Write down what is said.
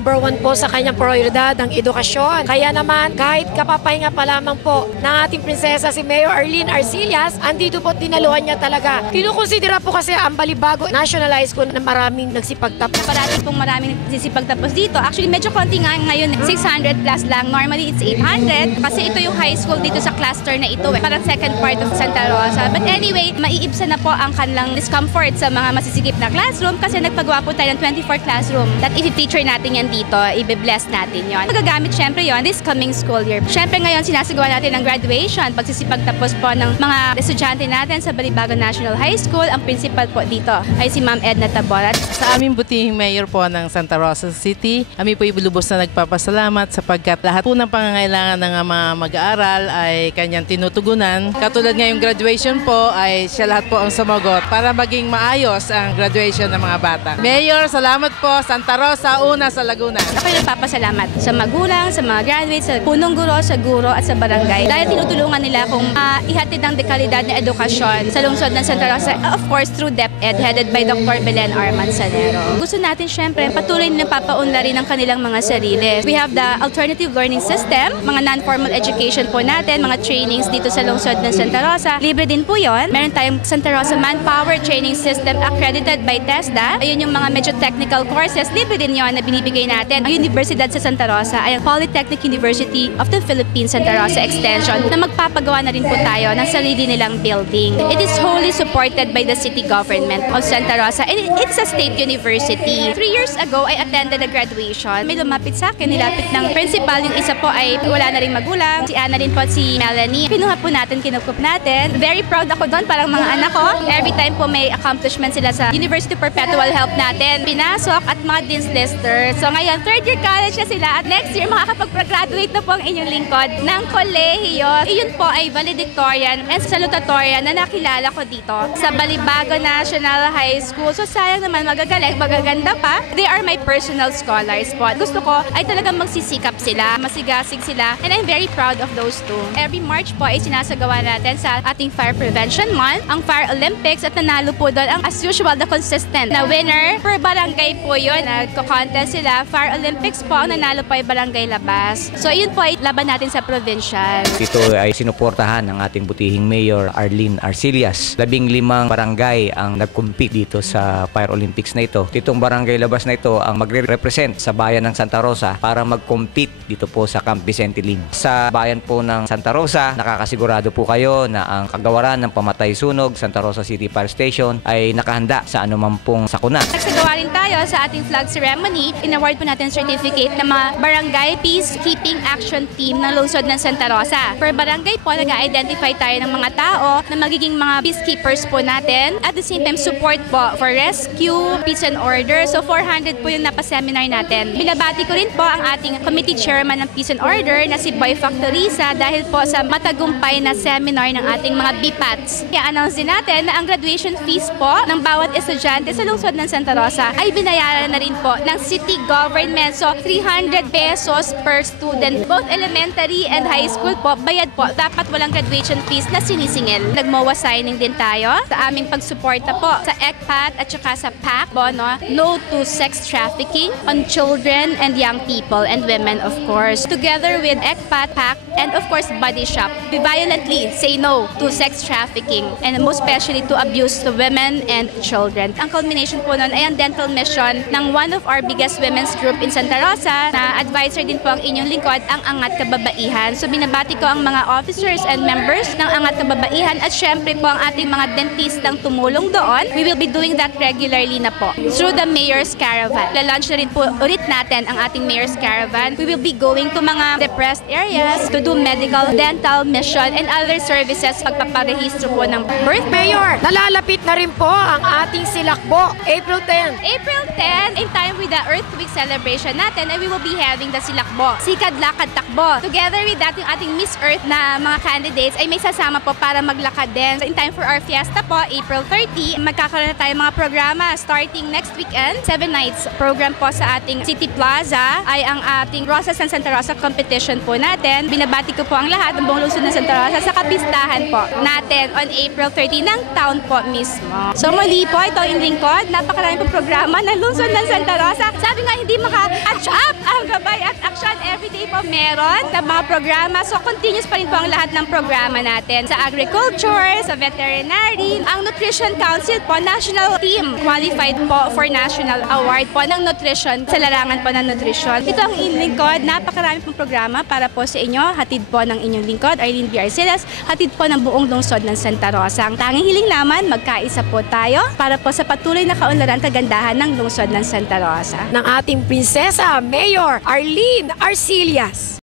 number one po sa kanyang prioridad ang edukasyon. Kaya naman, kahit kapapahinga pa lamang po ng ating prinsesa si Mayor Arlene Arcillas, andito po dinaluhan niya talaga. Kinukonsidera po kasi ang Balibago National High School na maraming nagsipagtapos. Maraming nagsisipagtapos dito. Actually, medyo konti nga ngayon, 600 plus lang. Normally, it's 800 kasi ito yung high school dito sa cluster na ito. Parang second part of Santa Rosa. But anyway, maiibsa na po ang kanilang discomfort sa mga masisigip na classroom kasi nagpagawa po tayo ng 24 classroom. That if i-feature natin yan dito, i-bless natin yon. Magagamit syempre yon this coming school year. Syempre ngayon, sinasagawa natin ang graduation, pagsisipagtapos po ng mga estudyante natin sa Balibago National High School. Ang principal po dito ay si Ma'am Edna Taborat. Sa aming butihing mayor po ng Santa Rosa City, kami po ibulubos na nagpapasalamat sapagkat lahat po ng pangangailangan ng mga mag-aaral ay kanyang tinutugunan. Katulad ngayong graduation po ay siya lahat po ang sumagot para maging maayos ang graduation ng mga bata. Mayor, salamat po. Santa Rosa, una sa Laguna. Ako'y nagpapasalamat sa magulang, sa mga graduates, sa punong guro, sa guro at sa barangay. Dahil tinutulungan nila kung ihatid ang dekalidad na edukasyon sa lungsod ng Santa Rosa, of course through DepEd headed by Dr. Belen R. Manzanero. Gusto natin syempre patuloy nilang papaunlarin ang kanilang mga sarili. We have the alternative learning system, mga non-formal education po natin, mga trainings dito sa lungsod ng Santa Rosa. Libre din po yon. Meron tayong Santa Rosa Manpower Training System accredited by TESDA. Ayun yung mga medyo technical courses. Libre din yon na binibigay natin. Ang universidad sa Santa Rosa ay ang Polytechnic University of the Philippines Santa Rosa Extension na magpapagawa na rin po tayo ng sarili nilang building. It is wholly supported by the city government of Santa Rosa and it's a state university. 3 years ago, I attended a graduation. May lumapit sa akin, nilapit ng principal. Yung isa po ay wala na rin magulang. Si Ana rin po, si Melanie. Pinuha po natin, kinukup natin. Very proud ako doon, parang mga anak ko. Every time po may accomplishment sila sa University Perpetual Help natin. Pinasok at mga Dean's Lister. So ngayon, third year college na sila at next year makakapag-graduate na po ang inyong lingkod ng kolehiyo. Iyon po ay valedictorian and salutatorian na nakilala ko dito sa Balibago National High School. So sayang naman magagaling, magaganda pa. They are my personal scholars po. Gusto ko ay talagang magsisikap sila, masigasig sila, and I'm very proud of those two. Every March po ay sinasagawa natin sa ating Fire Prevention Month, ang Fire Olympics, at nanalo po doon ang as usual the consistent na winner per barangay po yun. Nagko-contest sila. Fire Olympics po, ang nanalo po ay Barangay Labas. So yun po ay laban natin sa provincial. Ito ay sinuportahan ng ating butihing Mayor Arlene Arcillas. 15 barangay ang nag-compete dito sa Fire Olympics na ito. Itong Barangay Labas na ito ang magre-represent sa bayan ng Santa Rosa para mag-compete dito po sa Camp Vicente Lim. Sa bayan po ng Santa Rosa, nakakasigurado po kayo na ang kagawaran ng Pamatay Sunog, Santa Rosa City Fire Station ay nakahanda sa anuman pong sakuna. Nagsagawa rin tayo sa ating flag ceremony. In-award po natin certificate ng mga Barangay Peacekeeping Action Team ng lungsod ng Santa Rosa. Per barangay po, nag-identify tayo ng mga tao na magiging mga peacekeepers po natin. At the same time, support po for rescue, peace and order. So 400 po yung napaseminar natin. Binabati ko rin po ang ating committee chairman ng Peace and Order na si Boy Factoriza dahil po sa matagumpay na seminar ng ating mga BPATs. Kaya announce din natin na ang graduation fees po ng bawat estudyante sa lungsod ng Santa Rosa ay binayaran na rin po ng city government. So 300 pesos per student. Both elementary and high school po, bayad po. Dapat walang graduation fees na sinisingil. Nag-MOA signing din tayo sa aming pagsuporta po sa ECPAT at saka sa PAC, no to sex trafficking on children and young people and women, of course. Together with ECPAT, PAC, and of course Body Shop, we violently say no to sex trafficking and most especially to abuse to women and children. Ang culmination po nun ay ang dental mission ng one of our biggest women's group in Santa Rosa na advisor din po ang inyong lingkod, ang Angat Kababaihan. So binabati ko ang mga officers and members ng Angat Kababaihan at syempre po ang ating mga dentistang tumulong doon. We will be doing that regularly na po through the Mayor's Caravan. La-launch na rin po ulit natin ang ating Mayor's Caravan. We will be going to mga depressed areas to do medical, dental, mission, and other services pagpaparehistro po ng birth. Mayor, nalalapit na rin po ang ating silakbo, April 10. April 10, in time with the Earth Week celebration natin, and we will be having the Silakbo, Sikad Lakad Takbo. Together with that, yung ating Miss Earth na mga candidates ay may sasama po para maglakad din. So in time for our fiesta po, April 30, magkakaroon na tayo mga programa starting next weekend. 7 nights program po sa ating City Plaza ay ang ating Rosas ng Santa Rosa competition po natin. Binabati ko po ang lahat ng buong lungsod ng Santa Rosa sa kapistahan po natin on April 30 ng town po mismo. So muli po, ito yung lingkod. Napakarami po programa ng lungsod ng Santa Rosa. Sabi nga, hindi hindi maka-catch up ang gabay at aksyon. Everyday po meron sa mga programa. So continuous pa rin po ang lahat ng programa natin. Sa agriculture, sa veterinary, ang Nutrition Council po, national team qualified po for national award po ng nutrition sa larangan po ng nutrition. Ito ang inyong lingkod. Napakarami pong programa para po sa inyo. Hatid po ng inyong lingkod, Arlene B. Arcillas. Hatid po ng buong lungsod ng Santa Rosa. Ang tanging hiling naman, magkaisa po tayo para po sa patuloy na kaunlaran kagandahan ng lungsod ng Santa Rosa. Ng ating prinsesa, Mayor Arlene Arcillas.